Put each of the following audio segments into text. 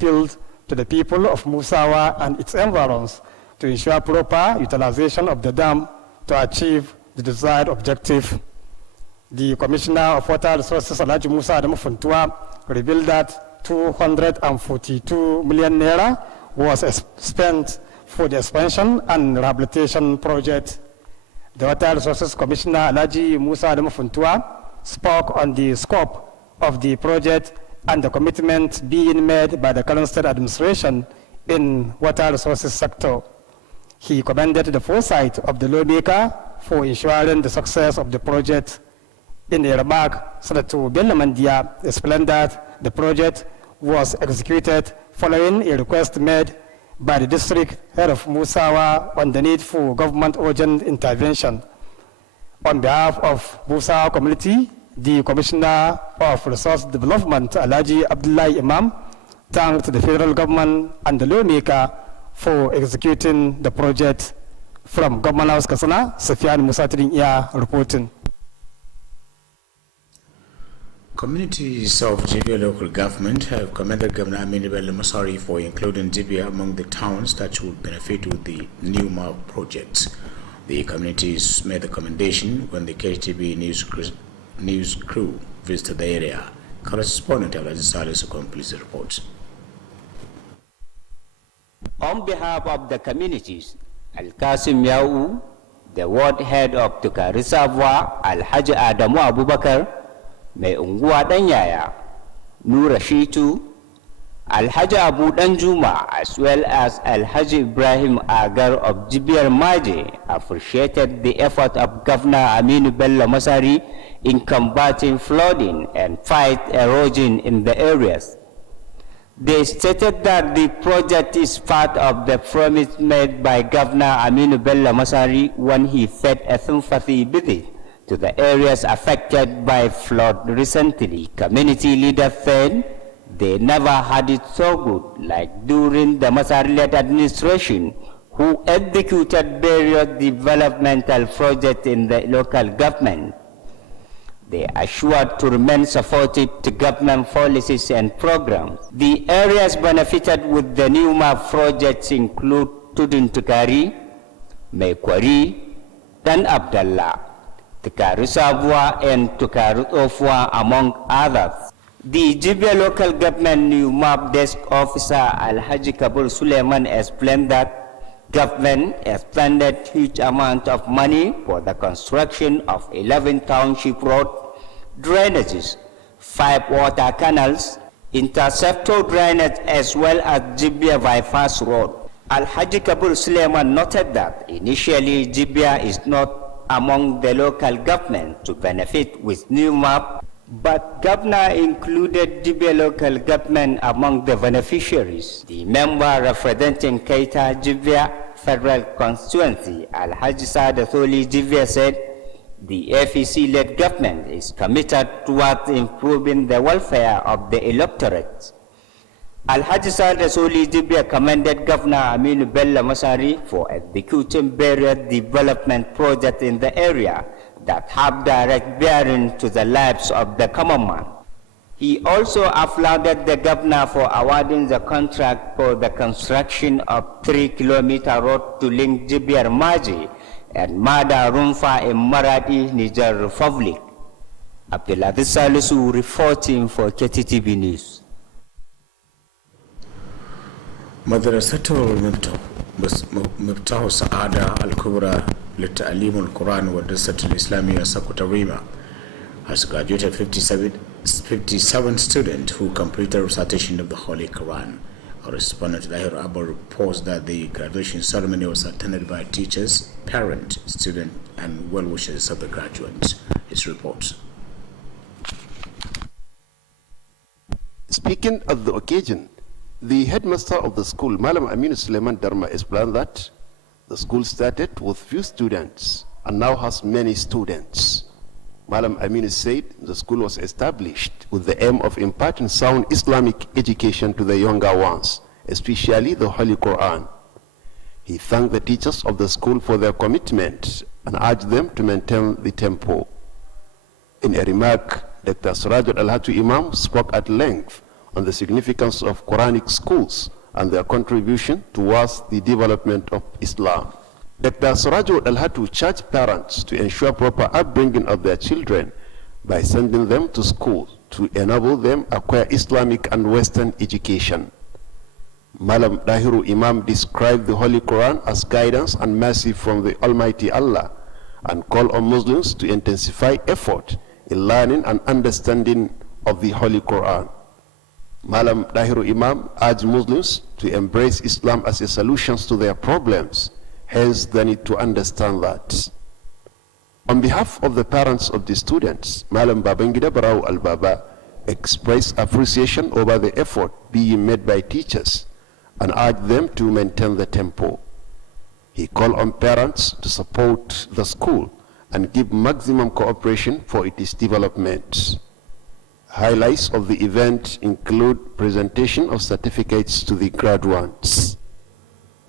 appealed to the people of Musawa and its environs to ensure proper utilization of the dam to achieve the desired objective. The Commissioner of Water Resources, Alhaji Musa Adamu Funtua, revealed that 242 million naira was spent for the expansion and rehabilitation project. The Water Resources Commissioner, Alhaji Musa Adamu Funtua, spoke on the scope of the project and the commitment being made by the current state administration in water resources sector. He commended the foresight of the lawmaker for ensuring the success of the project. In a remark, Senator Bello Mandia explained that the project was executed following a request made by the district head of Musawa on the need for government urgent intervention. On behalf of Musawa community, the Commissioner of Resource Development, Alhaji Abdullahi Imam, thanked the federal government and the lawmaker for executing the project. From Government House Kasana, Safian Musatirin reporting. Communities of Jibia local government have commended Governor Aminu Bello Masari for including Jibia among the towns that would benefit with the new MAP projects. The communities made the commendation when the Kttv news crew visited the area. Correspondent Alaji Salisu completes the report. On behalf of the communities, Al-Qasim Yau, the ward head of Tuka Reservoir, Al-Haji Adamu Abubakar, Mai Unguwa Danyaya, Nura Shitu, Al-Haji Abu Danjuma, as well as Al-Haji Ibrahim Agar of Jibir Maji, appreciated the effort of Governor Aminu Bello Masari in combating flooding and fight erosion in the areas. They stated that the project is part of the promise made by Governor Aminu Bello Masari when he paid a sympathy visit to the areas affected by flood recently. Community leaders said they never had it so good like during the Masari-led administration, who executed various developmental projects in the local government. They assured to remain supportive to government policies and programs. The areas benefited with the new MAP projects include Tudun Tukari, Mekwari, Dan Abdallah, Tukari Reservoir, and Tukari Ofwa, among others. The Jibia local government new MAP desk officer Al-Haji Kabul Suleiman explained that government expended huge amount of money for the construction of 11 township roads, drainages, 5 water canals, interceptor drainage, as well as Jibia bypass road. Al-Haji Kabul Suleiman noted that initially Jibia is not among the local government to benefit with new MAP, but Governor included Jibia local government among the beneficiaries. The member representing Keita Jibia Federal Constituency, Al-Haji Sada Soli Jibia, said the APC-led government is committed towards improving the welfare of the electorate. Al-Haji Sada Soli Jibia commended Governor Aminu Bello Masari for executing various development projects in the area that have direct bearing to the lives of the common man. He also applauded the governor for awarding the contract for the construction of 3-kilometer road to link Jibir Maji and Mada Rumfa in Maradi, Niger Republic. Abdulaziz Salisu reporting for Kttv News. Madrasatul Miftahu Saada Al-Kubra Lita'alim Al-Quran wa Dasatul Islamiyya Sakutarima has graduated 57 students who completed recitation of the Holy Quran. Correspondent Lahir Abba reports that the graduation ceremony was attended by teachers, parents, students, and well-wishers of the graduates. His report. Speaking at the occasion, the headmaster of the school, Malam Aminu Suleiman Dharma, explained that the school started with few students and now has many students. Malam Aminu said the school was established with the aim of imparting sound Islamic education to the younger ones, especially the Holy Quran. He thanked the teachers of the school for their commitment and urged them to maintain the tempo. In a remark, Dr. Surajul Al-Hatu Imam spoke at length on the significance of Quranic schools and their contribution towards the development of Islam. Dr. Surajul Al-Hatu charged parents to ensure proper upbringing of their children by sending them to school to enable them acquire Islamic and Western education. Malam Dahiru Imam described the Holy Quran as guidance and mercy from the Almighty Allah and called on Muslims to intensify effort in learning and understanding of the Holy Quran. Malam Dahiru Imam urged Muslims to embrace Islam as a solution to their problems, hence they need to understand that. On behalf of the parents of the students, Malam Babangida Barau Al-Baba expressed appreciation over the effort being made by teachers and urged them to maintain the tempo. He called on parents to support the school and give maximum cooperation for its development. Highlights of the event include presentation of certificates to the graduates.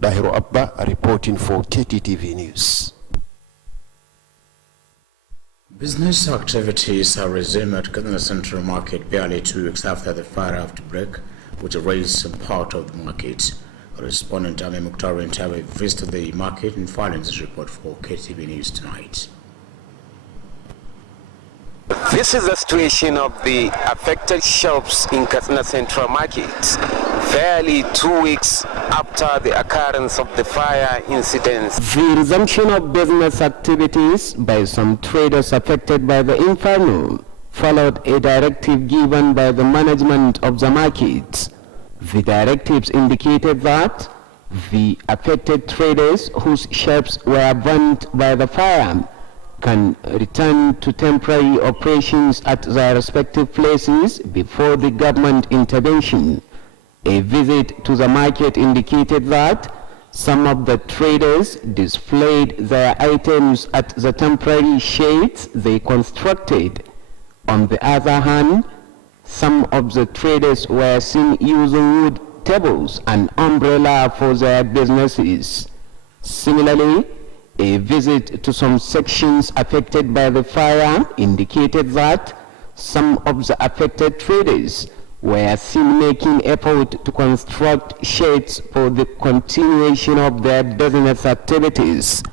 Dahiru Abba reporting for Kttv News. Business activities are resumed at Kttv Central Market barely 2 weeks after the fire outbreak, which erased some part of the market. Correspondent Ame Mukhtar Entawe visited the market and filed this report for Kttv News tonight. This is the situation of the affected shops in Kttv Central Market, barely 2 weeks after the occurrence of the fire incidents. The resumption of business activities by some traders affected by the inferno followed a directive given by the management of the market. The directives indicated that the affected traders whose shops were burnt by the fire can return to temporary operations at their respective places before the government intervention. A visit to the market indicated that some of the traders displayed their items at the temporary shades they constructed. On the other hand, some of the traders were seen using wood tables and umbrella for their businesses. Similarly, a visit to some sections affected by the fire indicated that some of the affected traders were seen making effort to construct sheds for the continuation of their business activities.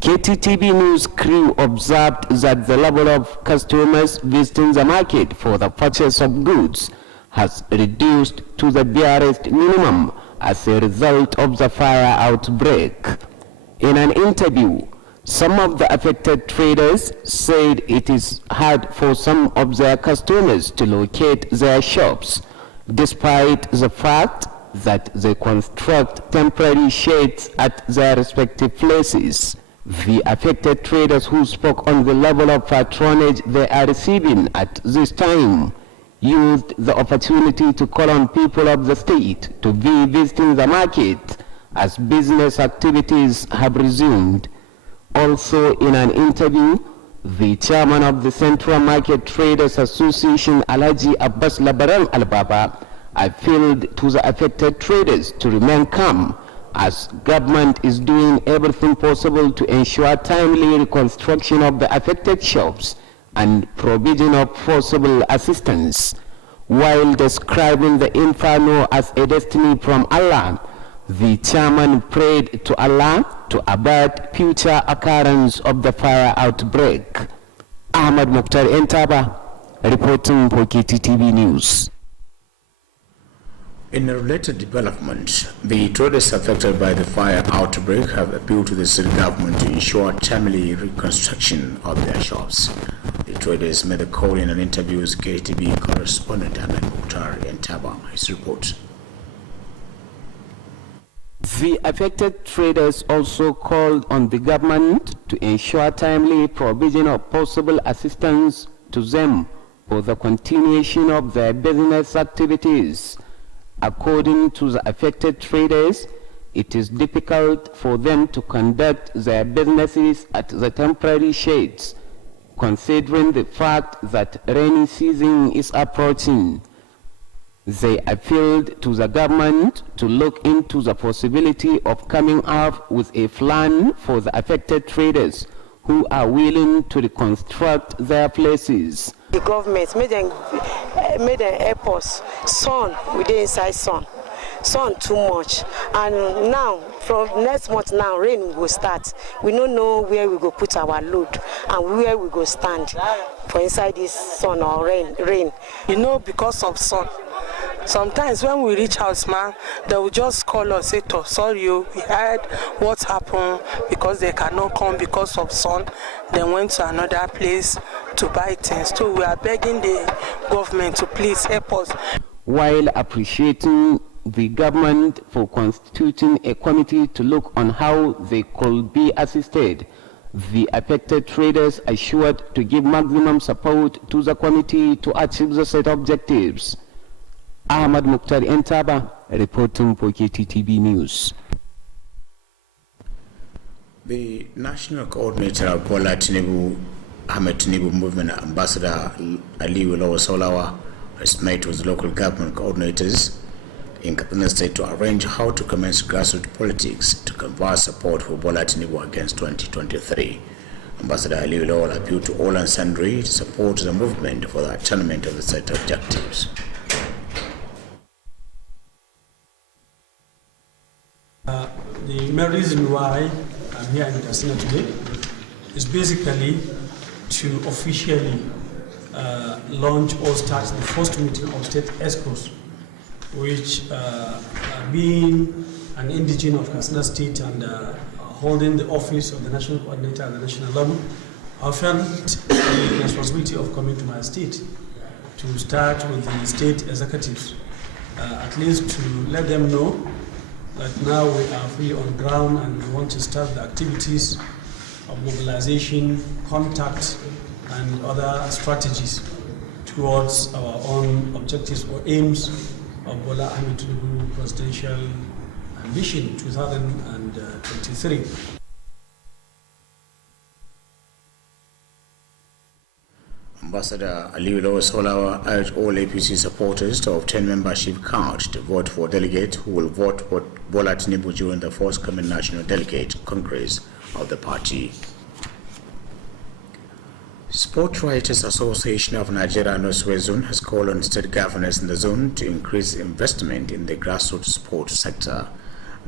Kttv News crew observed that the level of customers visiting the market for the purchase of goods has reduced to the barest minimum as a result of the fire outbreak. In an interview, some of the affected traders said it is hard for some of their customers to locate their shops, despite the fact that they construct temporary sheds at their respective places. The affected traders who spoke on the level of patronage they are receiving at this time used the opportunity to call on people of the state to be visiting the market as business activities have resumed. Also, in an interview, the chairman of the Central Market Traders Association, Alhaji Abbas Labaran Al-Baba, appealed to the affected traders to remain calm as government is doing everything possible to ensure timely reconstruction of the affected shops and provision of forcible assistance. While describing the inferno as a destiny from Allah, the chairman prayed to Allah to avert future occurrence of the fire outbreak. Ahmad Mukhtar Entaba, reporting for Kttv News. In a related development, the traders affected by the fire outbreak have appealed to the city government to ensure timely reconstruction of their shops. The traders made a call in an interview with Kttv correspondent Ahmed Mukhtar Entaba. His report. The affected traders also called on the government to ensure timely provision of possible assistance to them for the continuation of their business activities. According to the affected traders, it is difficult for them to conduct their businesses at the temporary sheds, considering the fact that rainy season is approaching. They appealed to the government to look into the possibility of coming up with a plan for the affected traders who are willing to reconstruct their places. The government made them help us. Sun, we dey inside sun. Sun too much. And now, from next month now, rain will start. We don't know where we go put our load and where we go stand for inside this sun or rain. You know, because of sun. Sometimes when we reach house, man, they will just call us, say, sorry, we heard what happened because they cannot come because of sun. They went to another place to buy things. So we are begging the government to please help us. While appreciating the government for constituting a committee to look on how they could be assisted, the affected traders assured to give maximum support to the committee to achieve the set objectives. Ahmad Mukhtar Entaba, reporting for Kttv News. The National Coordinator of Bola Tinubu, Ahmed Tinubu Movement Ambassador Ali Wilawa Solawa has met with local government coordinators in Katsina State to arrange how to commence grassroots politics to convey support for Bola Tinubu against 2023. Ambassador Ali Wilawa appealed to all and sundry to support the movement for the attainment of the set objectives. The main reason why I'm here in Katsina today is basically to officially launch or start the first meeting of state escorts, which being an indigene of Katsina State and holding the office of the national coordinator at the national level, I felt the responsibility of coming to my state to start with the state executives, at least to let them know that now we are fully on ground and we want to start the activities of mobilization, contact, and other strategies towards our own objectives or aims of Bola Ahmed Tinubu presidential ambition 2023. Ambassador Ali Wilawa Solawa urged all APC supporters to obtain membership cards to vote for delegates who will vote for Bola Tinubu during the forthcoming National Delegate Congress of the party. Sport Writers Association of Nigeria Northwest Zone has called on state governors in the zone to increase investment in the grassroots sports sector.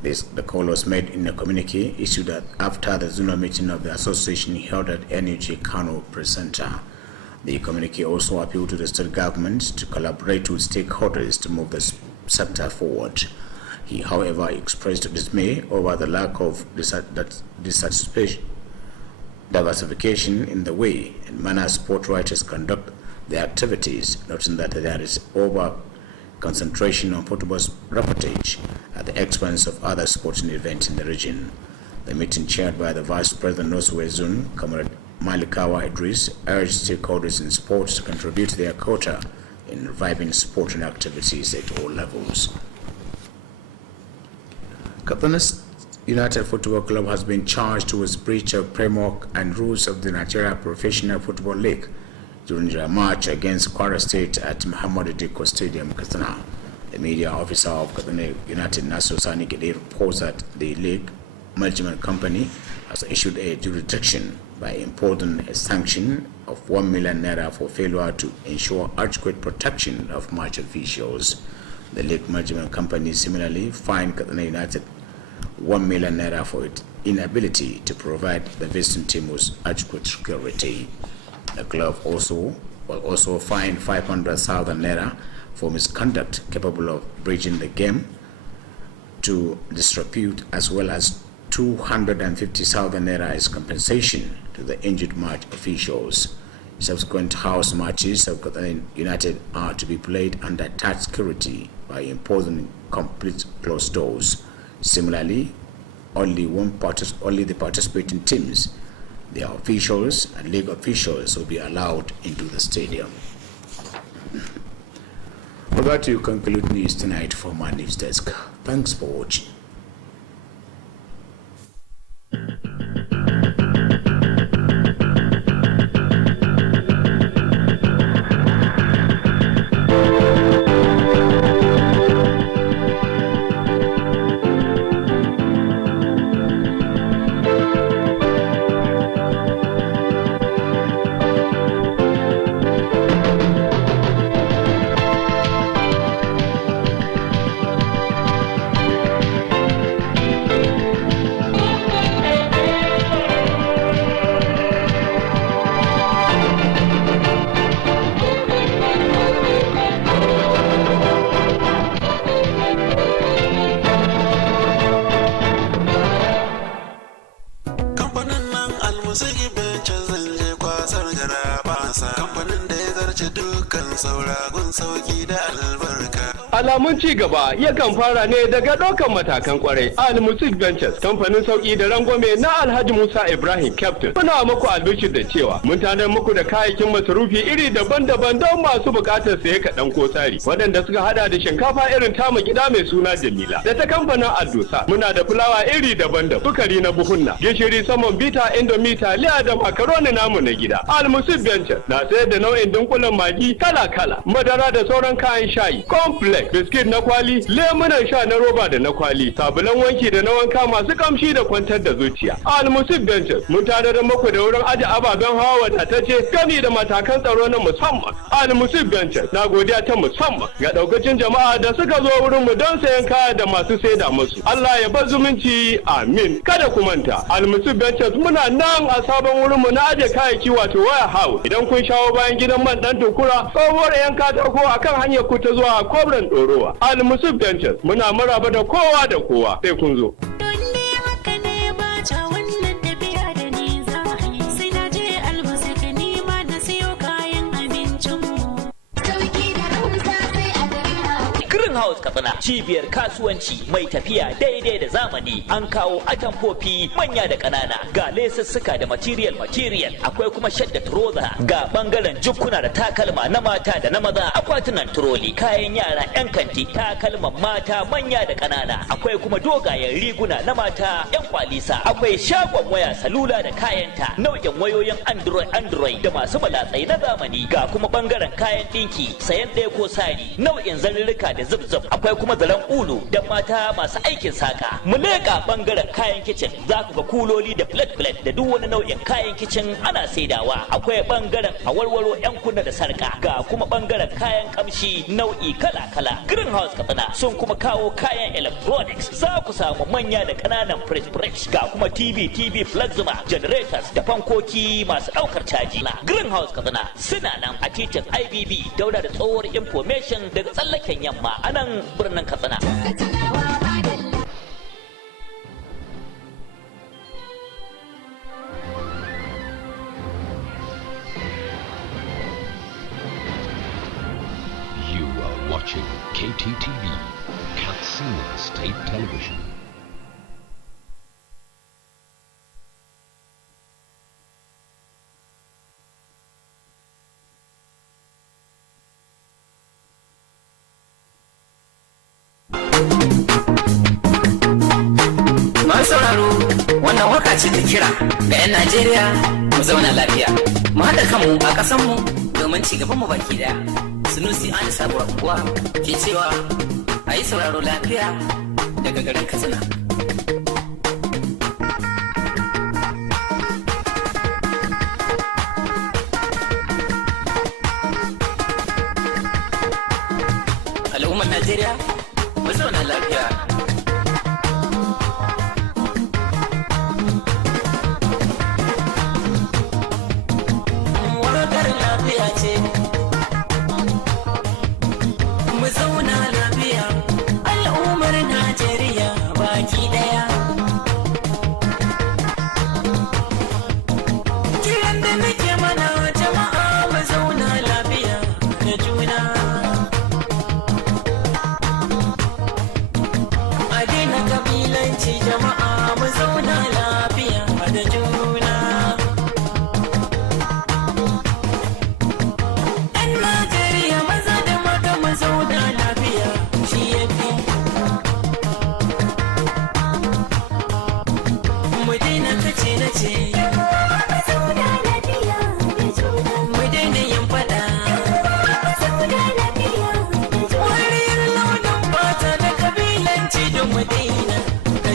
The call was made in a communique issued after the zonal meeting of the association held at NUG Kano Press Center. The communique also appealed to the state government to collaborate with stakeholders to move the sector forward. He, however, expressed dismay over the lack of diversification in the way and manner sport writers conduct their activities, noting that there is over concentration on football reportage at the expense of other sporting events in the region. The meeting, chaired by the Vice President Northwest Zone, Comrade Malikawa Idris, urged stakeholders in sports to contribute their quota in reviving sporting activities at all levels. Katsina United Football Club has been charged with breach of framework and rules of the Nigeria Professional Football League during their match against Kwara State at Muhammadu Dikko Stadium, Katsina. The media officer of Katsina United, Nasir Sani Gede, reports that the league management company has issued a jurisdiction by imposing a sanction of 1 million naira for failure to ensure adequate protection of match officials. The league management company similarly fined Katsina United 1 million naira for its inability to provide the visiting team with adequate security. The club will also fine 500,000 naira for misconduct capable of breaching the game to disrepute, as well as 250,000 naira as compensation to the injured match officials. Subsequent house matches of Katsina United are to be played under tight security by imposing complete closed doors. Similarly, only the participating teams, their officials and league officials will be allowed into the stadium. With that, you conclude news tonight from my news desk. Thanks for watching. Alamun ci gaba yakan fara ne daga ɗaukan matakan kwarai. Al-Musik Ventures, kamfanin sauki da rangwame na Alhaji Musa Ibrahim Captain. Muna muku albishir da cewa mun tanar muku da kayayyakin masarufi iri daban-daban don masu buƙatar saye kaɗan ko tsari. Waɗanda suka hada da shinkafa irin tamu gida mai suna Jamila. Da ta kamfanin Adosa, muna da fulawa iri daban-daban, sukari na buhunna, gishiri saman bita, indomi, taliya da makaroni namu na gida. Al-Musik Ventures na sayar da nau'in dunkulen magi kala-kala, madara da sauran kayan shayi, complex, biskit na kwali, lemunan sha na roba da na kwali, sabulan wanki da na wanka masu kamshi da kwantar da zuciya. Al-Musik Ventures mun tanadar muku da wurin aje ababen hawa wadatacce gami da matakan tsaro na musamman. Al-Musik Ventures na godiya ta musamman ga daukacin jama'a da suka zo wurin mu don sayan kaya da masu saida musu. Allah ya bar zumunci, amin. Kada ku manta, Al-Musik Ventures muna nan a sabon wurin mu na aje kayayyaki wato waya house. Idan kun shawo bayan gidan man dan tukura, tsohuwar yan katako akan hanyar ku ta zuwa Kobran Dorowa. Al-Musik Ventures muna maraba da kowa da kowa, sai kun zo. House Katsina, cibiyar kasuwanci mai tafiya daidai da zamani. An kawo atamfofi manya da ƙanana, ga lesussuka da material akwai kuma shadda trouser, ga bangaren jukkuna da takalma na mata da na maza, akwatunan troli, kayan yara yan kanti, takalman mata manya da ƙanana, akwai kuma dogayen riguna na mata yan kwalisa, akwai shagon waya salula da kayanta, nau'in wayoyin android da masu malatsai na zamani, ga kuma bangaren kayan ɗinki, sayan ɗaya ko sari, nau'in zalurruka da zub akwai kuma zaren ulu da mata masu aikin saka. Mu leƙa bangaren kayan kicin, za ku ga kuloli da plate da duk wani nau'in kayan kicin ana saidawa. Akwai bangaren awarwaro yan kunna da sarka, ga kuma bangaren kayan kamshi nau'i kala-kala. Greenhouse Katsina sun kuma kawo kayan electronics, za ku samu manya da ƙananan fridge, ga kuma TV plasma, generators da fankoki masu ɗaukar caji. Greenhouse Katsina suna nan a titin IBB daura da tsohuwar information daga tsallaken yamma a nan birnin Katsina. You are watching Kttv, Katsina State Television. sauraro wannan waka ce ta kira ga 'yan Najeriya mu zauna lafiya, mu haɗa kanmu a ƙasanmu domin ci gaban mu baki daya. Sunusi Ani sabuwar unguwa ke cewa a yi sauraro lafiya daga garin Katsina. Al'ummar Najeriya mu zauna lafiya. Mu zauna lafiya al'ummar Najeriya baki daya. Kiran da nake mana jama'a mu zauna lafiya da juna. A daina kabilanci jama'a mu zauna lafiya da juna.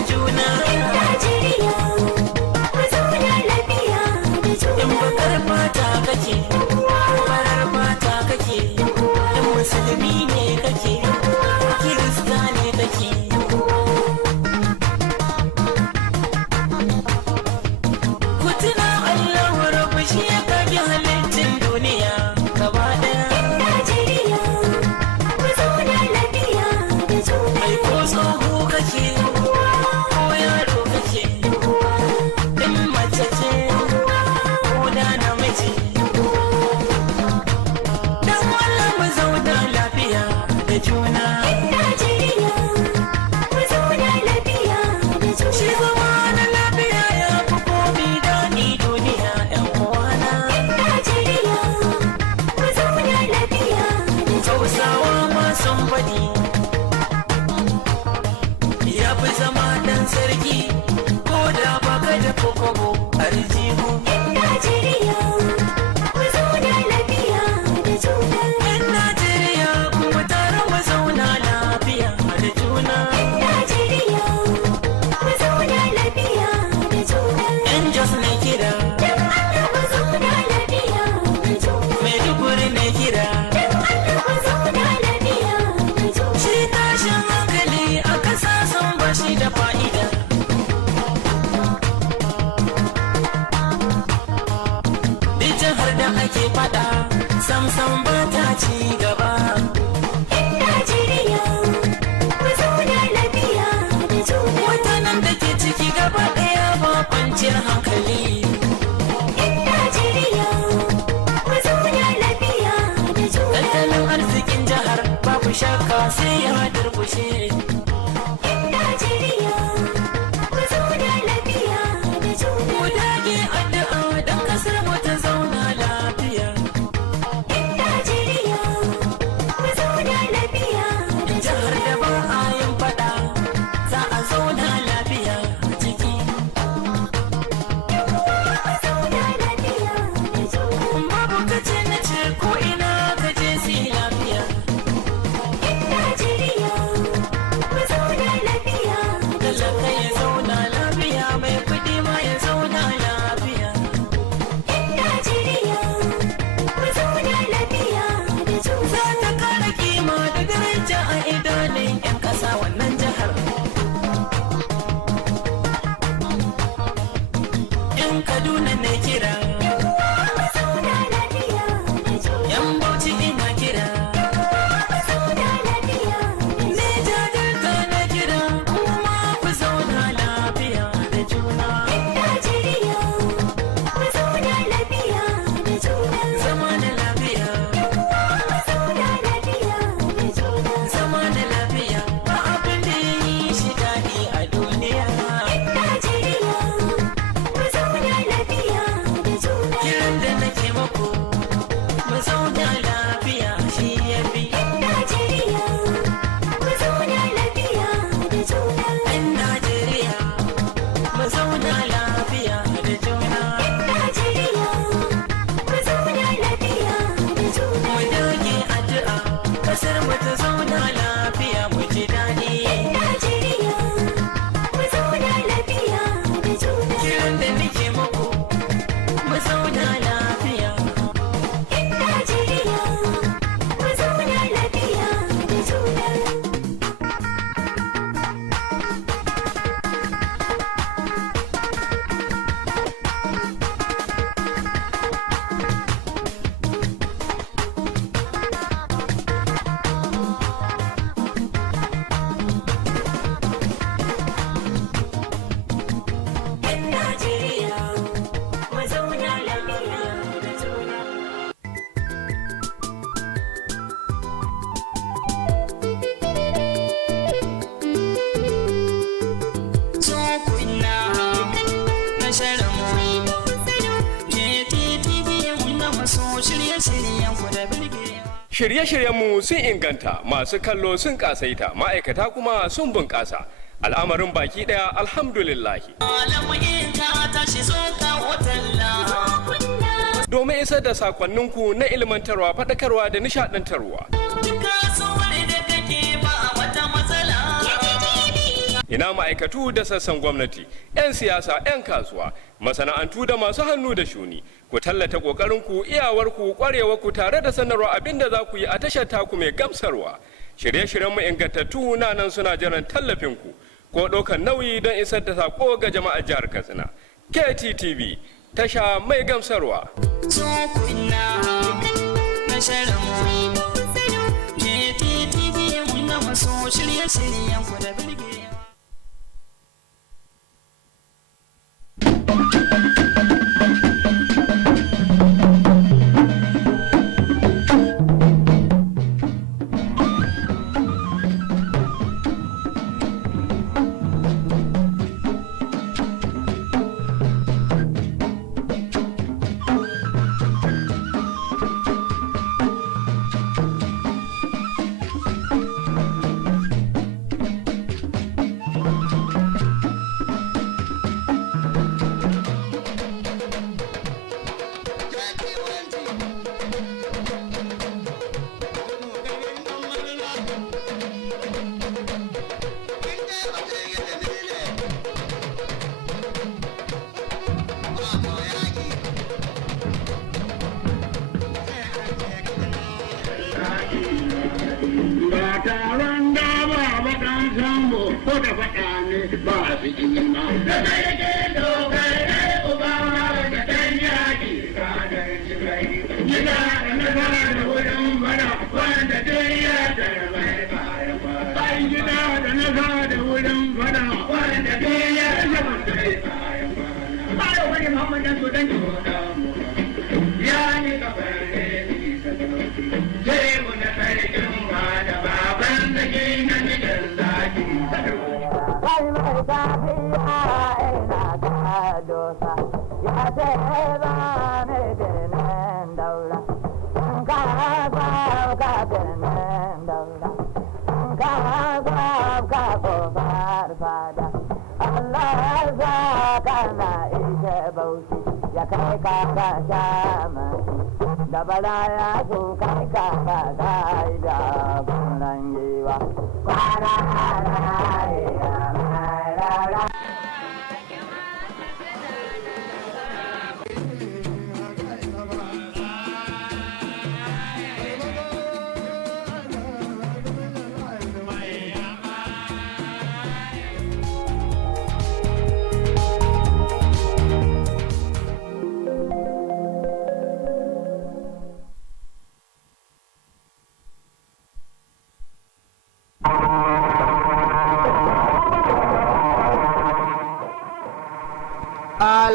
Juna Kaduna na kira, yan Bauchi ina kira, Neja Delta na kira, kuma ku zauna lafiya da juna. Zama da lafiya, zama da lafiya, ba abin da ya yi shi daɗi a duniya. Kiran da nake muku, mu zauna lafiya shi ya fi. ‘Yan Najeriya, mu zauna lafiya, mu zauna lafiya da juna. Mu dage addu'a, kasar mu ta zauna lafiya mu ji daɗi. Kiran da nake muku, mu zauna lafiya. ‘Yan Najeriya, mu zauna lafiya da juna. Tukunna na sharamu, Kttv muna maso shirye-shiryen ku da birgewa. Shirye-shiryenmu sun inganta, masu kallo sun kasaita, ma'aikata kuma sun bunƙasa. Al'amarin baki ɗaya alhamdulillahi. Alamu ta tashi zo kawo talla. Domin isar da sakonninku na ilmantarwa, faɗakarwa da nishaɗantarwa. Kasuwar da kake ba a wata matsala. Ina ma'aikatu da sassan gwamnati, 'yan siyasa, 'yan kasuwa, masana'antu da masu hannu da shuni. Ku tallata ƙoƙarinku, iyawarku, ƙwarewarku tare da sanarwa abin da za ku yi a tashar taku mai gamsarwa. Shirye-shiryenmu ingantattu na nan suna jiran tallafinku ko ɗaukar nauyi don isar da sako ga jama'ar jihar Katsina. Kttv, tasha mai gamsarwa. Tukunna na sharamu, Kttv muna maso shirye-shiryen ku da birgewa. Ba taron da ba baɗan sambo ko da faɗa ne ba su yi ma. Da kai ke dogare uba da ɗan yaƙi ranar shirai. Gida da nasara da wurin fada wanda dai ya tarbai bayan ba. Ai gida da nasara da wurin fada wanda dai ya tarbai bayan ba. Ayo wani Muhammad dan Sudan ya ni kafar ne ni ka dauki. Sai mu na sarkin ba da baban da ke na gidan zaki. Kai mai tafiya ina ta dosa ya ce ba ne birnin daula. Ka ka birnin daula. Ka kofar fada. Allah za ka na ishe bauchi ya kai ka sha mashi. Da bala ya so kai ka da kunan giwa. Kwara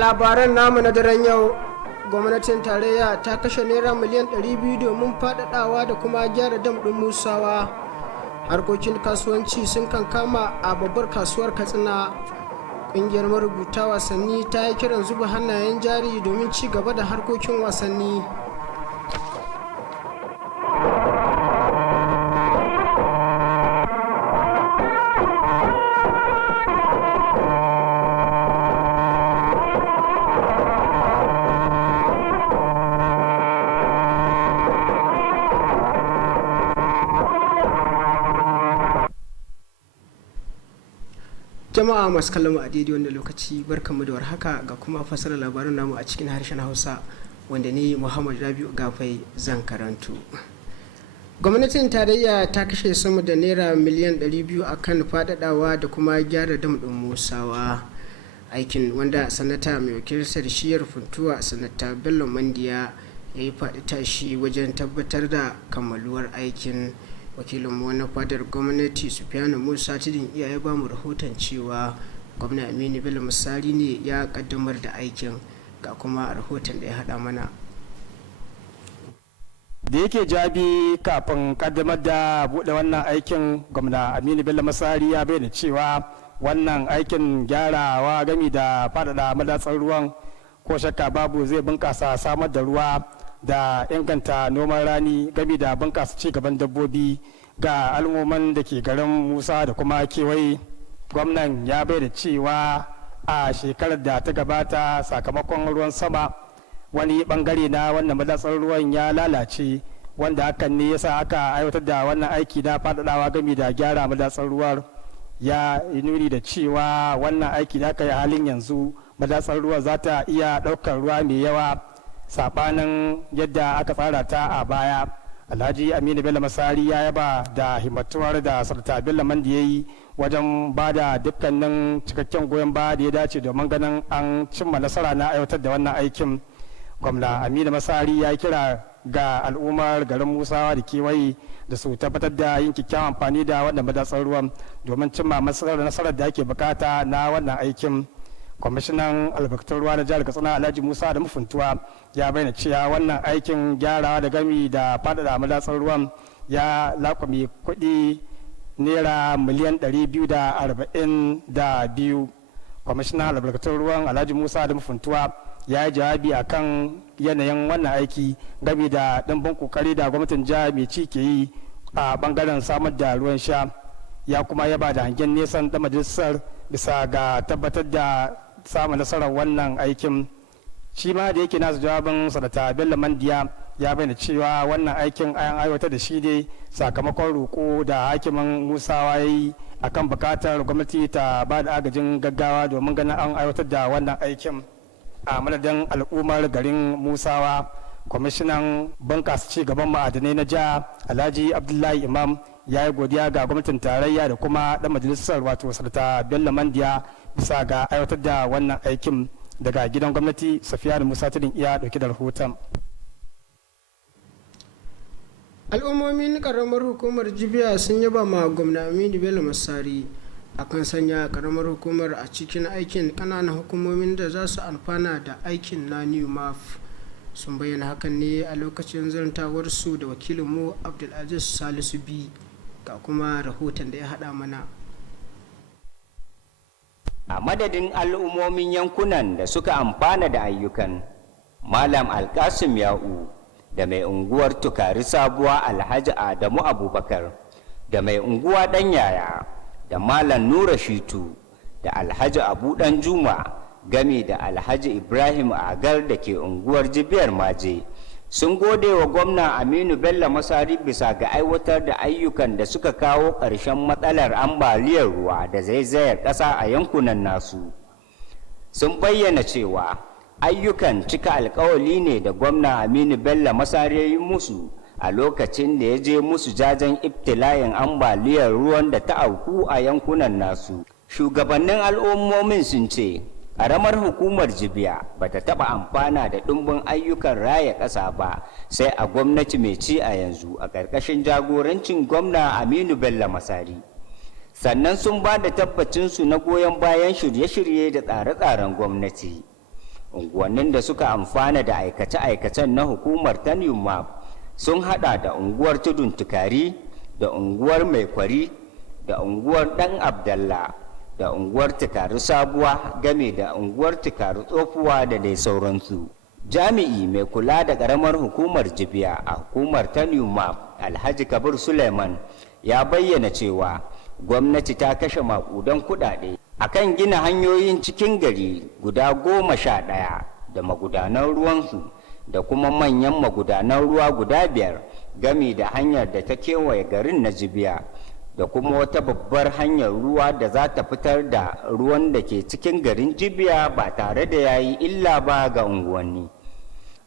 labaran namu na daren yau, gwamnatin tarayya ta kashe naira miliyan 200 domin faɗaɗawa da kuma gyara dam ɗin musawa. Harkokin kasuwanci sun kankama a babbar kasuwar Katsina. Ƙungiyar marubuta wasanni ta yi kiran zuba hannayen jari domin ci gaba da harkokin wasanni. Jama'a masu kallon a daidai wannan lokaci barkanmu da warhaka ga kuma fasarar labaran namu a cikin harshen Hausa wanda ni Muhammad Rabiu Gafai zan karanto. Gwamnatin tarayya ta kashe sama da naira miliyan 200 akan faɗaɗawa da kuma gyara dam ɗin Musawa. Aikin wanda sanata mai wakiltar shiyar Funtuwa sanata Bello Mandiya ya yi faɗi tashi wajen tabbatar da kammaluwar aikin. Wakilinmu na fadar gwamnati Sufiyanu Musa Tidin iya ya bamu rahoton cewa gwamna Aminu Bello Masari ne ya kaddamar da aikin, ga kuma rahoton da ya hada mana. Da yake jabi kafin kaddamar da buɗe wannan aikin, gwamna Aminu Bello Masari ya bayyana cewa wannan aikin gyarawa gami da faɗaɗa madatsar ruwan ko shakka babu zai bunƙasa samar da ruwa da inganta noman rani gami da bunƙasa ci gaban dabbobi ga al'umman da ke garin Musa da kuma kewaye. Gwamnan ya bayyana cewa a shekarar da ta gabata sakamakon ruwan sama wani bangare na wannan madatsar ruwan ya lalace, wanda hakan ne yasa aka aiwatar da wannan aiki na faɗaɗawa gami da gyara madatsar ruwan. Ya nuni da cewa wannan aiki da aka yi halin yanzu madatsar ruwa za ta iya ɗaukar ruwa mai yawa sabanin yadda aka tsara ta a baya. Alhaji Aminu Bello Masari ya yaba da himmatuwar da Sarta Bello Mandi ya yi wajen ba da dukkanin cikakken goyon baya da ya dace domin ganin an cimma nasara na aiwatar da wannan aikin. Gwamna Aminu Masari ya kira ga al'ummar garin Musawa da kewaye da su tabbatar da yin kyakkyawan amfani da wannan madatsar ruwan domin cimma nasarar da ake bukata na wannan aikin. Kwamishinan albarkatun ruwa na jihar Katsina Alhaji Musa da Mufuntuwa ya bayyana cewa wannan aikin gyarawa da gami da faɗaɗa madatsar ruwan ya lakwame kuɗi naira miliyan 242. Kwamishinan albarkatun ruwan Alhaji Musa da Mufuntuwa ya yi jawabi akan yanayin wannan aiki gami da ɗimbin kokari da gwamnatin jihar mai ci ke yi a bangaren samar da ruwan sha. Ya kuma yaba da hangen nesan da majalisar bisa ga tabbatar da samun nasarar wannan aikin. Shi ma da yake nasu jawabin sanata Bello Mandiya ya bayyana cewa wannan aikin an aiwatar da shi ne sakamakon roƙo da hakimin Musawa ya yi akan bukatar gwamnati ta ba da agajin gaggawa domin ganin an aiwatar da wannan aikin. A madadin al'ummar garin Musawa, kwamishinan bunƙasa ci gaban ma'adanai na jiha Alhaji Abdullahi Imam ya yi godiya ga gwamnatin tarayya da kuma ɗan majalisar wato Sarta Bello Mandiya bisa ga aiwatar da wannan aikin. Daga gidan gwamnati Safiyanu Musa Tudun iya ɗauki da rahoton. Al'ummomin karamar hukumar Jibiya sun yaba ma gwamna Aminu Bello Masari akan sanya karamar hukumar a cikin aikin kananan hukumomin da za su amfana da aikin na New Maf. Sun bayyana hakan ne a lokacin zantawarsu da wakilinmu Abdulaziz Salisu B. Ga kuma rahoton da ya haɗa mana. A madadin al'ummomin yankunan da suka amfana da ayyukan, Malam Alkasim Ya'u da mai unguwar Tukari Sabuwa Alhaji Adamu Abubakar da mai unguwa Ɗanyaya da Malam Nura Shitu da Alhaji Abu Ɗanjuma game da Alhaji Ibrahim Agar da ke unguwar Jibiyar Maje sun gode wa gwamna Aminu Bello Masari bisa ga aiwatar da ayyukan da suka kawo ƙarshen matsalar ambaliyar ruwa da zaizayar ƙasa a yankunan nasu. Sun bayyana cewa ayyukan cika alkawali ne da gwamna Aminu Bello Masari ya yi musu a lokacin da ya je musu jajen ibtila'in ambaliyar ruwan da ta auku a yankunan nasu. Shugabannin al'ummomin sun ce ƙaramar hukumar Jibiya ba ta taɓa amfana da ɗumbin ayyukan raya ƙasa ba sai a gwamnati mai ci a yanzu a ƙarƙashin jagorancin gwamna Aminu Bello Masari. Sannan sun ba da tabbacinsu na goyon bayan shirye-shirye da tsare-tsaren gwamnati. unguwannin da suka amfana da aikace-aikacen na hukumar ta newmap sun hada da unguwar tudun tukari da unguwar mai kwari da unguwar dan abdalla da unguwar tukari sabuwa game da unguwar tukari tsofuwa da dai sauransu. Jami'i mai kula da karamar hukumar jibiya a hukumar ta newmap alhaji kabir suleiman ya bayyana cewa gwamnati ta kashe makudan kudade akan gina hanyoyin cikin gari guda 11 da magudanan ruwansu da kuma manyan magudanan ruwa guda 5 game da hanyar da ta kewaye garin na jibiya da kuma wata babbar hanyar ruwa da za ta fitar da ruwan da ke cikin garin jibiya ba tare da yayi illa ba ga unguwanni.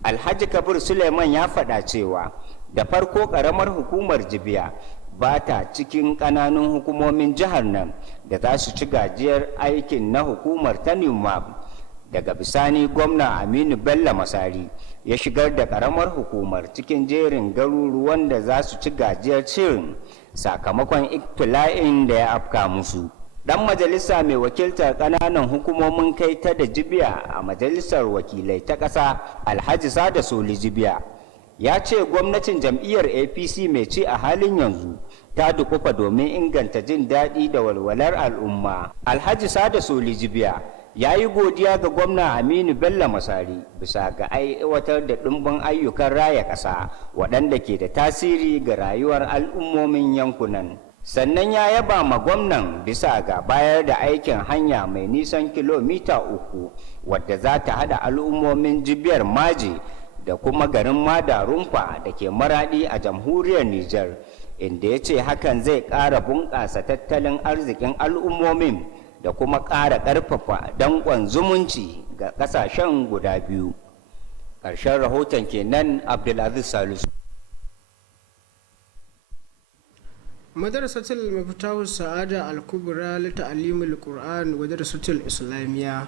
Alhaji kabir suleiman ya faɗa cewa da farko ƙaramar hukumar jibiya ba ta cikin ƙananun hukumomin jihar nan da za su ci gajiyar aikin na hukumar ta newmap. Daga bisani gwamna Aminu Bello Masari ya shigar da ƙaramar hukumar cikin jerin garuruwan da za su ci gajiyar shirin sakamakon iktila'in da ya afka musu. Dan majalisa mai wakiltar ƙananan hukumomin kai ta da jibiya a majalisar wakilai ta ƙasa Alhaji Sada Soli Jibiya ya ce gwamnatin jam'iyyar APC mai ci a halin yanzu ta dukufa domin inganta jin daɗi da walwalar al'umma. Alhaji Sada Soli Jibiya ya yi godiya ga gwamna Aminu Bello Masari bisa ga aiwatar da ɗumbin ayyukan raya ƙasa waɗanda ke da tasiri ga rayuwar al'ummomin yankunan. Sannan ya yaba ma gwamnan bisa ga bayar da aikin hanya mai nisan kilomita 3 wadda za ta haɗa al'ummomin jibiyar Maje da kuma garin Madarumfa da ke Maradi a jamhuriyar Nijar, inda ya ce hakan zai ƙara bunƙasa tattalin arzikin al'ummomin da kuma ƙara ƙarfafa danƙon zumunci ga ƙasashen guda biyu. Ƙarshen rahoton kenan Abdulaziz Salisu. Madrasatul Miftahu Sa'ada Al-Kubra li ta'limil Qur'an wa Madrasatul Islamiyya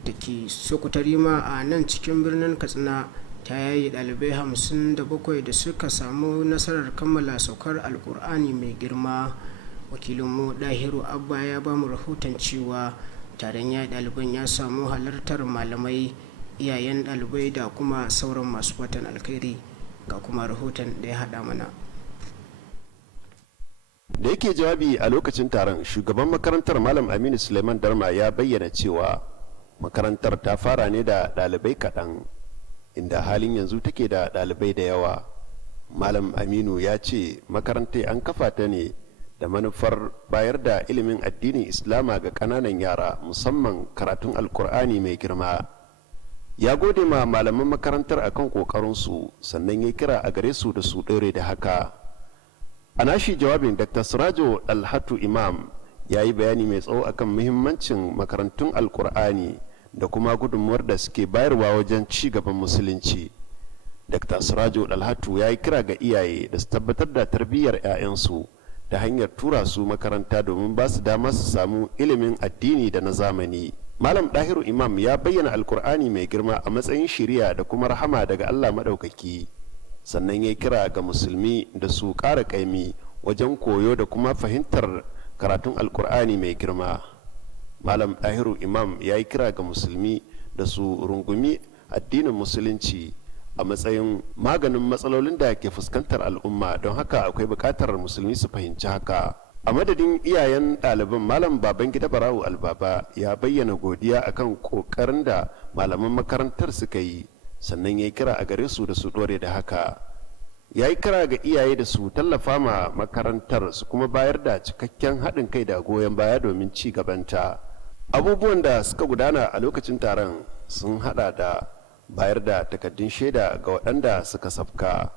da ke Sokoto Rima a nan cikin birnin Katsina ta yayi ɗalibai 57 da suka samu nasarar kammala saukar Alƙur'ani mai girma. Wakilinmu Dahiru Abba ya ba mu rahoton cewa taron yayi ɗaliban ya samu halartar malamai, iyayen ɗalibai da kuma sauran masu fatan alkhairi. Ga kuma rahoton da ya haɗa mana. Da yake jawabi a lokacin taron, shugaban makarantar Malam Aminu Suleiman Darma ya bayyana cewa makarantar ta fara ne da ɗalibai kaɗan, inda halin yanzu take da ɗalibai da yawa. Malam Aminu ya ce makarantar an kafa ta ne da manufar bayar da ilimin addinin Islama ga ƙananan yara, musamman karatun Alkur'ani mai girma. Ya gode ma malaman makarantar akan ƙoƙarinsu, sannan ya kira a gare su da su ɗore da haka. A nashi jawabin, Dr. Sirajo Alhatu Imam ya yi bayani mai tsawo akan muhimmancin makarantun Alkur'ani da kuma gudunmuwar da suke bayarwa wajen ci gaban musulunci. Dr. Sirajo Alhatu ya yi kira ga iyaye da su tabbatar da tarbiyyar 'ya'yansu ta hanyar tura su makaranta domin ba su dama su samu ilimin addini da na zamani. Malam Dahiru Imam ya bayyana Alkur'ani mai girma a matsayin shiriya da kuma rahama daga Allah maɗaukaki. Sannan ya kira ga musulmi da su ƙara ƙaimi wajen koyo da kuma fahimtar karatun Alkur'ani mai girma. Malam Dahiru Imam ya yi kira ga musulmi da su rungumi addinin musulunci a matsayin maganin matsalolin da ke fuskantar al'umma, don haka akwai buƙatar musulmi su fahimci haka. A madadin iyayen ɗaliban, Malam Babangida Barawu Albaba ya bayyana godiya akan ƙoƙarin da malaman makarantar suka yi, sannan ya yi kira a gare su da su ɗore da haka. Ya yi kira ga iyaye da su tallafa ma makarantar su kuma bayar da cikakken haɗin kai da goyon baya domin ci gabanta. Abubuwan da suka gudana a lokacin taron sun haɗa da bayar da takaddun shaida ga waɗanda suka safka.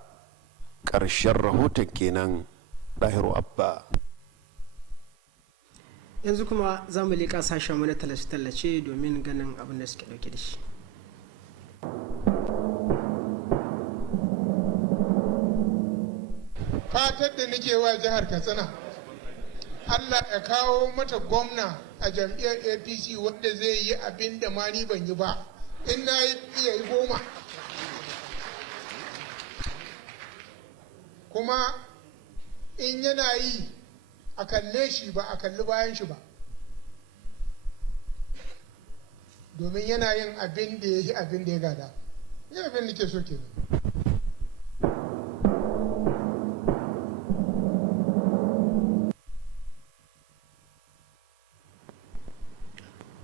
Ƙarshen rahoton kenan. Dahiru Abba. Yanzu kuma za mu leƙa sashen mana tallace-tallace domin ganin abin da suke ɗauke da shi. fatar da nake wa jihar Katsina, Allah ya kawo mata gwamna a jam'iyyar APC wanda zai yi abin da ma ni ban yi ba, in na iya yi 10. Kuma in yana yi a kalle shi ba a kalli bayan shi ba. domin yana yin abin da ya yi abin da ya gada. Ni abin da ke so kenan.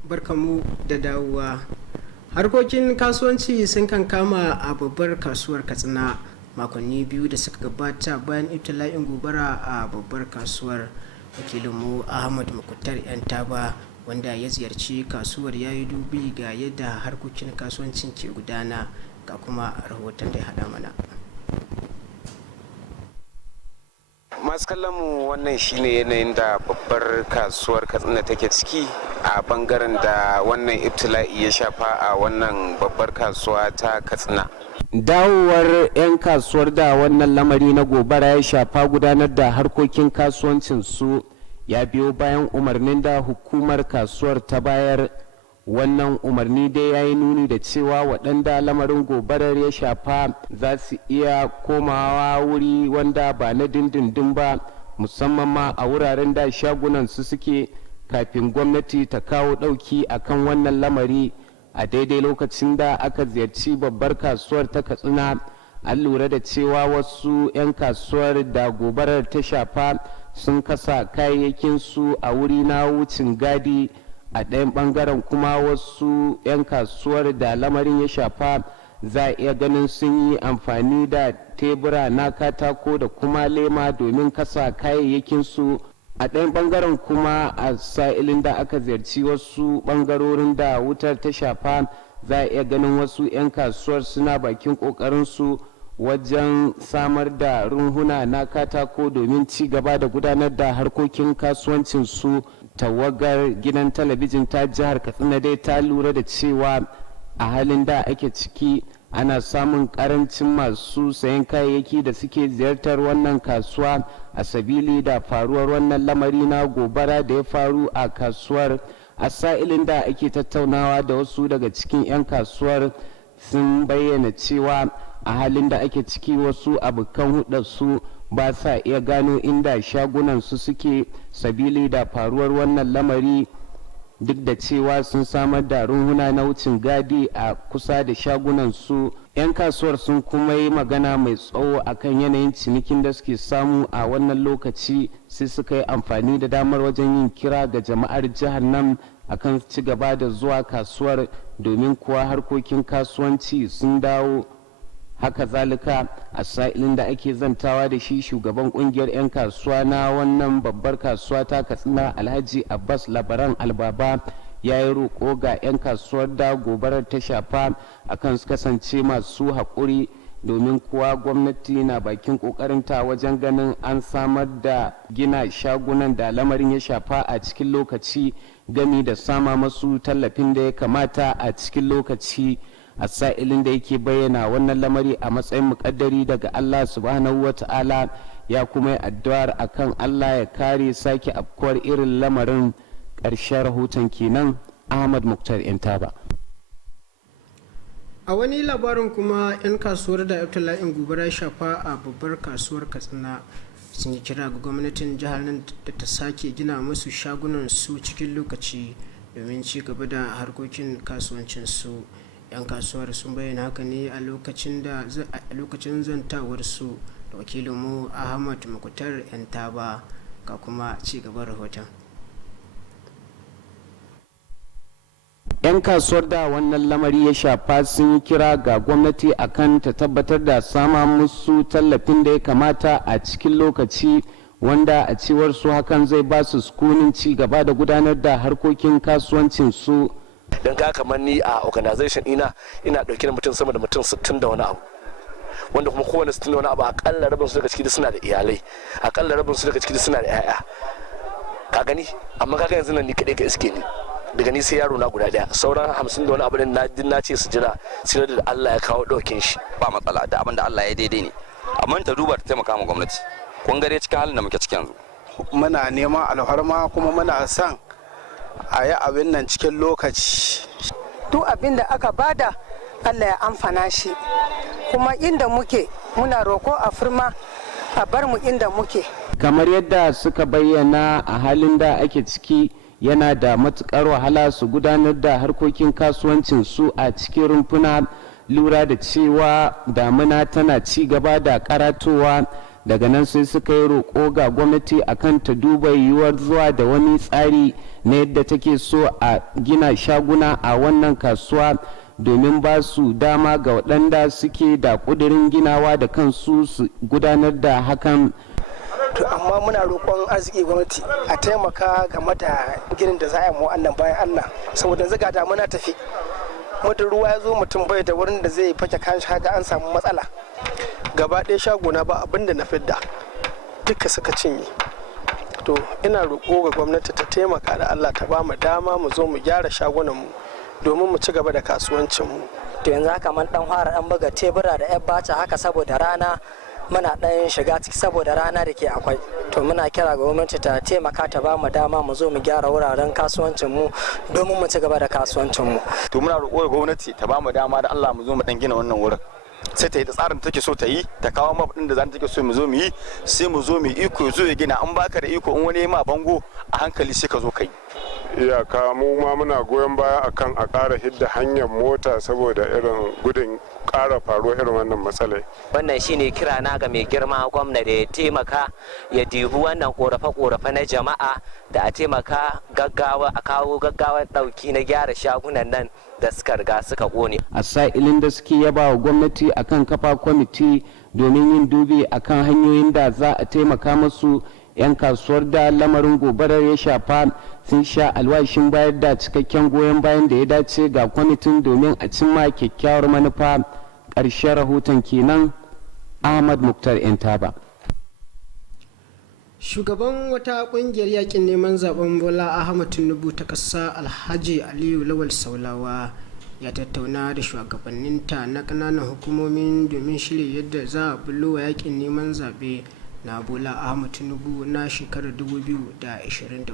Barkamu da dawowa. Harkokin kasuwanci sun kan kama a babbar kasuwar Katsina makonni biyu da suka gabata bayan ibtila'in gobara a babbar kasuwar. Wakilinmu Ahmad Mukutar yan taba wanda ya ziyarci kasuwar ya yi dubi ga yadda harkokin kasuwancin ke gudana ga kuma rahoton da ya hada mana. masu kallon mu wannan shine yanayin da babbar kasuwar Katsina take ciki a bangaren da wannan ibtila'i ya shafa a wannan babbar kasuwa ta Katsina. Dawowar 'yan kasuwar da wannan lamari na gobara ya shafa gudanar da harkokin kasuwancin su ya biyo bayan umarnin da hukumar kasuwar ta bayar. Wannan umarni dai ya yi nuni da cewa waɗanda lamarin gobarar ya shafa za su iya komawa wuri wanda ba na dindindin ba, musamman ma a wuraren da shagunan su suke kafin gwamnati ta kawo ɗauki akan wannan lamari. A daidai lokacin da aka ziyarci babbar kasuwar ta Katsina, an lura da cewa wasu 'yan kasuwar da gobarar ta shafa sun kasa kayayyakin su a wuri na wucin gadi. A ɗayan ɓangaren kuma wasu 'yan kasuwar da lamarin ya shafa za a iya ganin sun yi amfani da tebura na katako da kuma lema domin kasa kayayyakin su. A ɗayan ɓangaren kuma a sa'ilin da aka ziyarci wasu ɓangarorin da wutar ta shafa za a iya ganin wasu 'yan kasuwar suna bakin ƙoƙarinsu wajen samar da runhuna na katako domin ci gaba da gudanar da harkokin kasuwancinsu. Tawagar gidan talabijin ta jihar Katsina dai ta lura da cewa a halin da ake ciki ana samun karancin masu sayan kayayyaki da suke ziyartar wannan kasuwa a sabili da faruwar wannan lamari na gobara da ya faru a kasuwar. A sa'ilin da ake tattaunawa da wasu daga cikin 'yan kasuwar sun bayyana cewa a halin da ake ciki wasu abokan hudarsu ba sa iya gano inda shagunan su suke sabili da faruwar wannan lamari, duk da cewa sun samar da runhuna na wucin gadi a kusa da shagunan su. 'Yan kasuwar sun kuma yi magana mai tsawo akan yanayin cinikin da suke samu a wannan lokaci, sai suka yi amfani da damar wajen yin kira ga jama'ar jihar nan akan ci gaba da zuwa kasuwar domin kuwa harkokin kasuwanci sun dawo. Haka zalika a sa'ilin da ake zantawa da shi shugaban kungiyar 'yan kasuwa na wannan babbar kasuwa ta Katsina Alhaji Abbas Labaran Albaba ya yi roƙo ga 'yan kasuwar da gobarar ta shafa akan su kasance masu haƙuri, domin kuwa gwamnati na bakin ƙoƙarinta wajen ganin an samar da gina shagunan da lamarin ya shafa a cikin lokaci, gami da sama masu tallafin da ya kamata a cikin lokaci. A sa'ilin da yake bayyana wannan lamari a matsayin muƙaddari daga Allah subhanahu wa ta'ala, ya kuma yi addu'ar akan Allah ya kare sake afkuwar irin lamarin. Ƙarshen rahoton kenan. Ahmad Muktar Intaba. A wani labarin kuma 'yan kasuwar da ibtila'in gobara ya shafa a babbar kasuwar Katsina sun yi kira ga gwamnatin jihar nan da ta sake gina musu shagunan su cikin lokaci domin ci gaba da harkokin kasuwancin su. 'Yan kasuwar sun bayyana haka ne a lokacin zantawar su da wakilinmu Ahmad Mukutar yan taba ga kuma ci gaban rahoton. 'Yan kasuwar da wannan lamari ya shafa sun yi kira ga gwamnati akan ta tabbatar da sama musu tallafin da ya kamata a cikin lokaci, wanda a cewar su hakan zai ba su sukunin ci gaba da gudanar da harkokin kasuwancin su. Don ka kamar ni a organization ina dauke da mutum sama da mutum 60 da wani abu, wanda kuma kowane 60 da wani abu akalla rabin su daga ciki suna da iyalai, akalla rabin su daga ciki suna da 'ya'ya, ka gani. Amma kaga yanzu nan ni kadai ka iske ni, daga ni sai yaro na guda daya, sauran 50 da wani abu na ce su jira sai da Allah ya kawo daukin shi. Ba matsala da abin da Allah ya daidai ne, amma ta duba ta taimaka ma gwamnati. Kun gare cikin halin da muke ciki yanzu, muna neman alfarma kuma muna son a yi abin nan cikin lokaci. Duk abin da aka bada Allah ya amfana shi, kuma inda muke muna roko a firma a bar mu inda muke. Kamar yadda suka bayyana a halin da ake ciki yana da matukar wahala su gudanar da harkokin kasuwancin su a cikin rumfuna, lura da cewa damuna tana ci gaba da karatowa. Daga nan sai suka yi roƙo ga gwamnati akan ta duba yiwuwar zuwa da wani tsari na yadda take so a gina shaguna a wannan kasuwa domin ba su dama ga waɗanda suke da ƙudurin ginawa da kansu su gudanar da hakan. To amma muna roƙon arziki gwamnati a taimaka game da ginin da za a yi wa'annan bayan Allah, saboda yanzu ga damuna tafi, mutum ruwa ya zo mutum bai da wurin da zai fake kan shaga, an samu matsala. Gaba ɗaya shaguna ba abin da na fidda, duka suka cinye. To ina roƙo ga gwamnati ta taimaka da Allah ta ba mu dama mu zo mu gyara shagunanmu domin mu ci gaba da kasuwancinmu. To yanzu haka man dan fara dan buga tebura da yan baca haka saboda rana, muna dan shiga ciki saboda rana da ke akwai. To muna kira ga gwamnati ta taimaka ta ba mu dama mu zo mu gyara wuraren kasuwancinmu domin mu ci gaba da kasuwancinmu. To muna roƙo ga gwamnati ta ba mu dama da Allah mu zo mu dan gina wannan wurin. Sai ta yi da tsarin take so ta yi, ta kawo mafaɗin da za ta take so mu zo mu yi, sai mu zo mu iko zo ya gina. An baka da iko in wani ma bango a hankali sai ka zo kai. Iyaka mu ma muna goyon baya akan a ƙara hidda hanyar mota saboda irin gudun ƙara faruwar irin wannan matsalai. Wannan shine kira na ga mai girma gwamna da ya taimaka ya dubi wannan korafe-korafe na jama'a da a taimaka gaggawa, a kawo gaggawar ɗauki na gyara shagunan nan da suka riga suka ƙone. A sa'ilin da suke yaba wa gwamnati akan kafa kwamiti domin yin dubi akan hanyoyin da za a taimaka masu, 'yan kasuwar da lamarin gobarar ya shafa sun sha alwashin bayar da cikakken goyon bayan da ya dace ga kwamitin domin a cimma kyakkyawar manufa. Ƙarshen rahoton kenan. Ahmad Muktar Entaba. Shugaban wata kungiyar yakin neman zaben Bola Ahmad Tinubu ta ƙasa Alhaji Aliyu Lawal Saulawa ya tattauna da shugabanninta na ƙananan hukumomin domin shirya yadda za a bullo wa yakin neman zaɓe na Bola Ahmad Tinubu na shekarar 2023.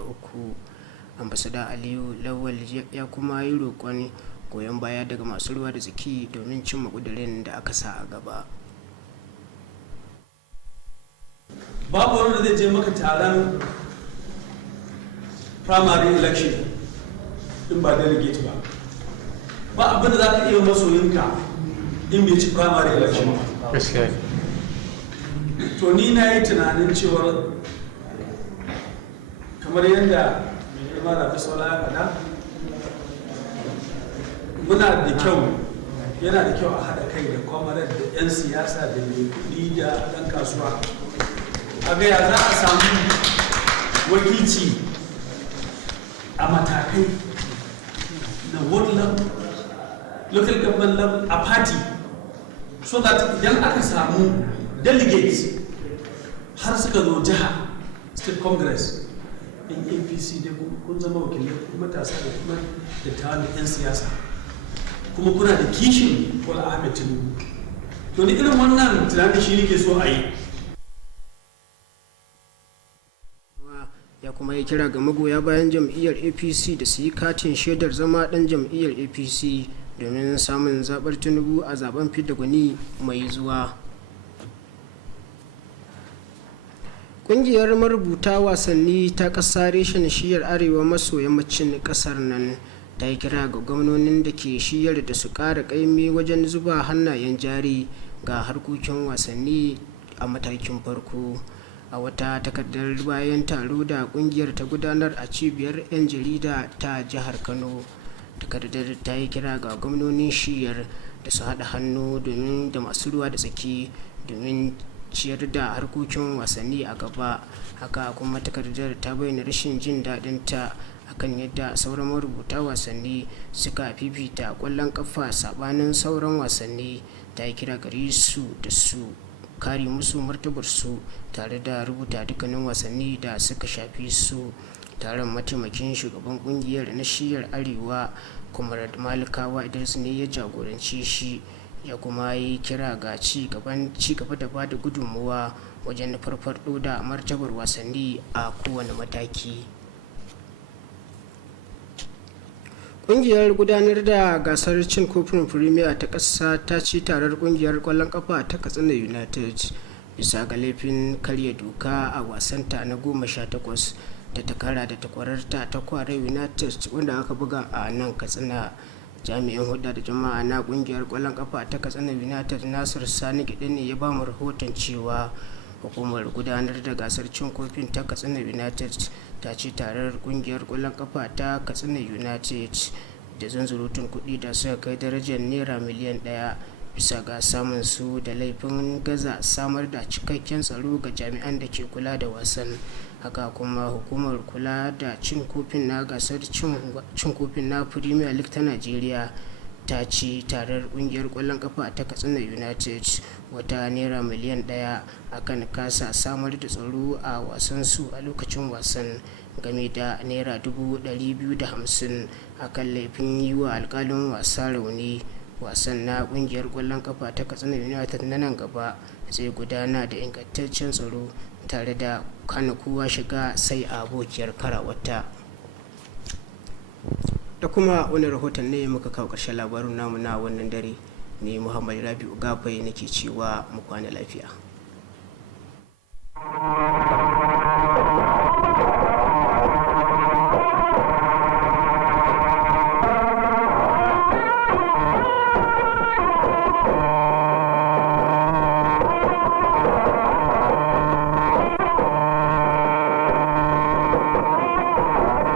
Ambasada Aliyu Lawal ya kuma yi roƙon goyon baya daga masu ruwa da tsaki domin cimma ƙudurin da aka sa a gaba. Babu wanda zai je maka taron primary election in ba delegate ba. Ba abin da za ka iya masoyinka in bai ci primary election ba. To ni na yi tunanin cewar kamar yadda mai girma da fi saula ya faɗa, muna da kyau, yana da kyau a haɗa kai da kwamarar da 'yan siyasa da mai kuɗi da ɗan kasuwa. A gaya za a samu wakilci a matakai na ward level, local government level, a party, so that idan aka samu delegates har suka zo jiha, state congress, in apc da kun zama wakilai matasa da kuma dattawan 'yan siyasa, kuma kuna da kishin Bola Ahmed Tinubu. To ni irin wannan tunanin shi nake so a yi. Ya kuma yi kira ga magoya bayan jam'iyyar APC da su yi katin shaidar zama ɗan jam'iyyar APC domin samun zaɓar Tinubu a zaben fidda gwani mai zuwa. Ƙungiyar marubuta wasanni ta ƙasa reshen shiyar arewa maso yammacin ƙasar nan ta yi kira ga gwamnonin da ke shiyar da su ƙara ƙaimi wajen zuba hannayen jari ga harkokin wasanni a matakin farko. A wata takardar bayan taro da ƙungiyar ta gudanar a cibiyar 'yan jarida ta jihar Kano, takardar ta yi kira ga gwamnonin shiyar da su haɗa hannu domin da masu ruwa da tsaki domin ciyar da harkokin wasanni a gaba. Haka kuma takardar ta bayyana rashin jin daɗin ta akan yadda sauran marubuta wasanni suka fifita ƙwallon ƙafa sabanin sauran wasanni. Ta yi kira gare su da su kare musu martabarsu tare da rubuta dukkanin wasanni da suka shafi su. Taron mataimakin shugaban kungiyar na shiyar arewa Comrade Malikawa Idris ne ya jagoranci shi, ya kuma yi kira ga ci gaba da bada gudunmuwa wajen farfaɗo da martabar wasanni a kowane mataki. Ƙungiyar gudanar da gasar cin kofin Premier ta ƙasa ta ci tarar ƙungiyar ƙwallon ƙafa ta Katsina United bisa ga laifin karya doka a wasanta na 18 da ta kara da takwararta ta Kwara United wanda aka buga a nan Katsina. Jami'in hulɗa da jama'a na kungiyar ƙwallon kafa ta Katsina United Nasir Sani Gide ne ya ba mu rahoton cewa hukumar gudanar da gasar cin kofin ta Katsina United ta ci tarar kungiyar ƙwallon kafa ta Katsina United da zanzurutun kuɗi da suka kai darajar naira miliyan 1 bisa ga samun su da laifin gaza samar da cikakken tsaro ga jami'an da ke kula da wasan. Haka kuma hukumar kula da cin kofin na gasar cin kofin na Premier League ta Najeriya ta ci tarar kungiyar ƙwallon kafa ta Katsina United wata naira miliyan 1 akan kasa samar da tsaro a wasan su a lokacin wasan, game da naira 250,000 akan laifin yi wa alkalin wasa rauni. Wasan na kungiyar ƙwallon kafa ta Katsina United na nan gaba zai gudana da ingantaccen tsaro tare da hana kowa shiga sai abokiyar karawarta. Da kuma wani rahoton ne muka kawo ƙarshen labarin namu na wannan dare, ne Muhammad Rabi'u Gafai nake cewa mu kwana lafiya.